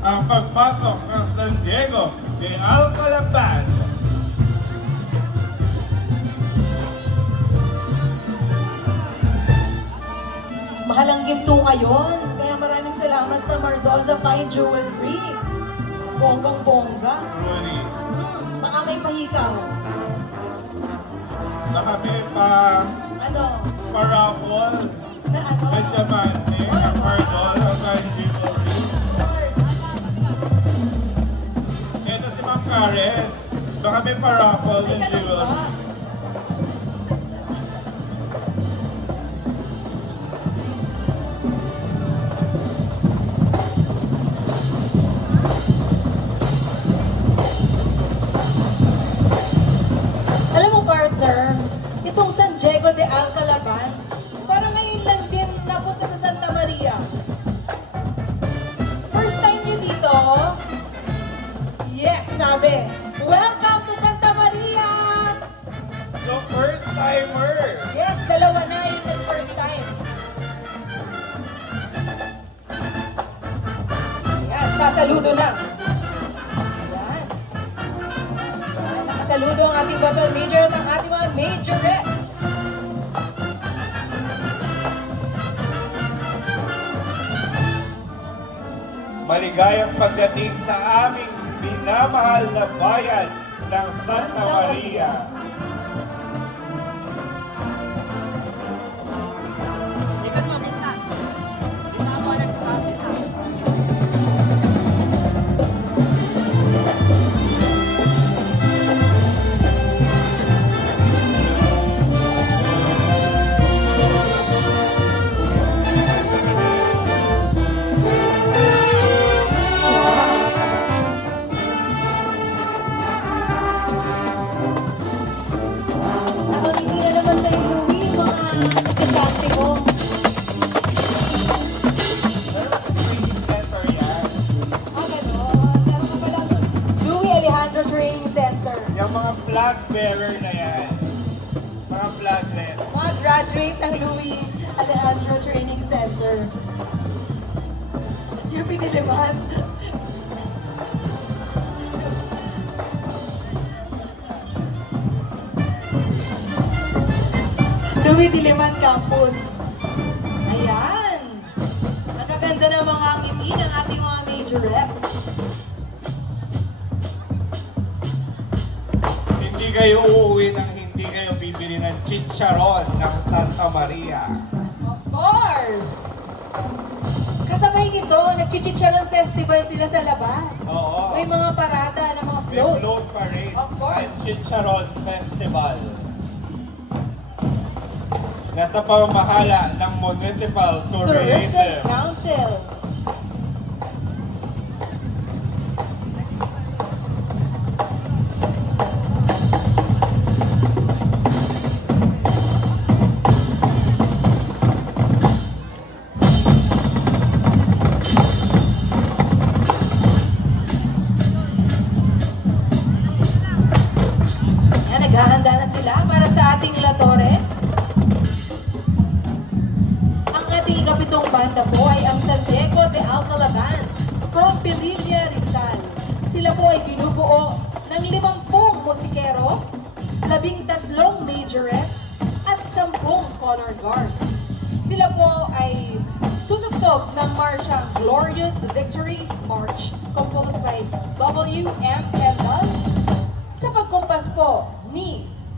ang pagpasok ng San Diego de Alcala Band. Mahal ang ginto ngayon. Kaya maraming salamat sa Mardoza Fine Jewelry. Bonggang-bongga. Truly. Baka may pahikaw. Nakabi pa Ano? paraffle Na ano? at diamante ang Mardola Fine Jewelry. Ito si Ma'am Karen. Baka may paraffle Ay, ng ganun jewelry. ba? Alam mo, partner, itong San Diego de Alcalaban, parang ngayon lang din napunta sa Santa Maria. First time nyo dito? Yes, sabi. Welcome to Santa Maria! So first timer. Yes, dalawa na yung nag-first time. Ayan, sasaludo na. Ayan. Ayan, nakasaludo ang ating baton major at ang ating mga majorettes. Maligayang pagdating sa aming minamahal na bayan ng Santa Maria. Ikat mo, bigla. Bigla mo nagsasabi na. Nakangiti na naman tayo, Louie, mga estudyante mo. Pero sa training center yan. Ganon. Meron ka palang Louie Alejandro Training Center. Yung mga flag bearer na yan. Mga flaglets. Mga graduate ng Louie Alejandro Training Center. UP Diliman. Louie Diliman Campus. Ayan. Nagaganda ng mga ngiti ng ating mga majorettes. Hindi kayo uuwi nang hindi kayo bibili ng chicharon ng Santa Maria. Of course! Kasabay nito, nagchichicharon festival sila sa labas. Oo. May mga parada ng mga May float. float parade Of course. at chicharon festival. Nasa pamamahala ng Municipal Tourism Tourism. Council. Ayan, naghahanda na sila para sa ating Latore. Ang ating ikapitong banda po ay ang San Diego de Alcalaban from Pililla, Rizal. Sila po ay binubuo ng 50 musikero, 13 majorettes, at 10 color guards. Sila po ay tutugtog ng marsyang Glorious Victory March composed by W.M. Kendall sa pagkumpas po ni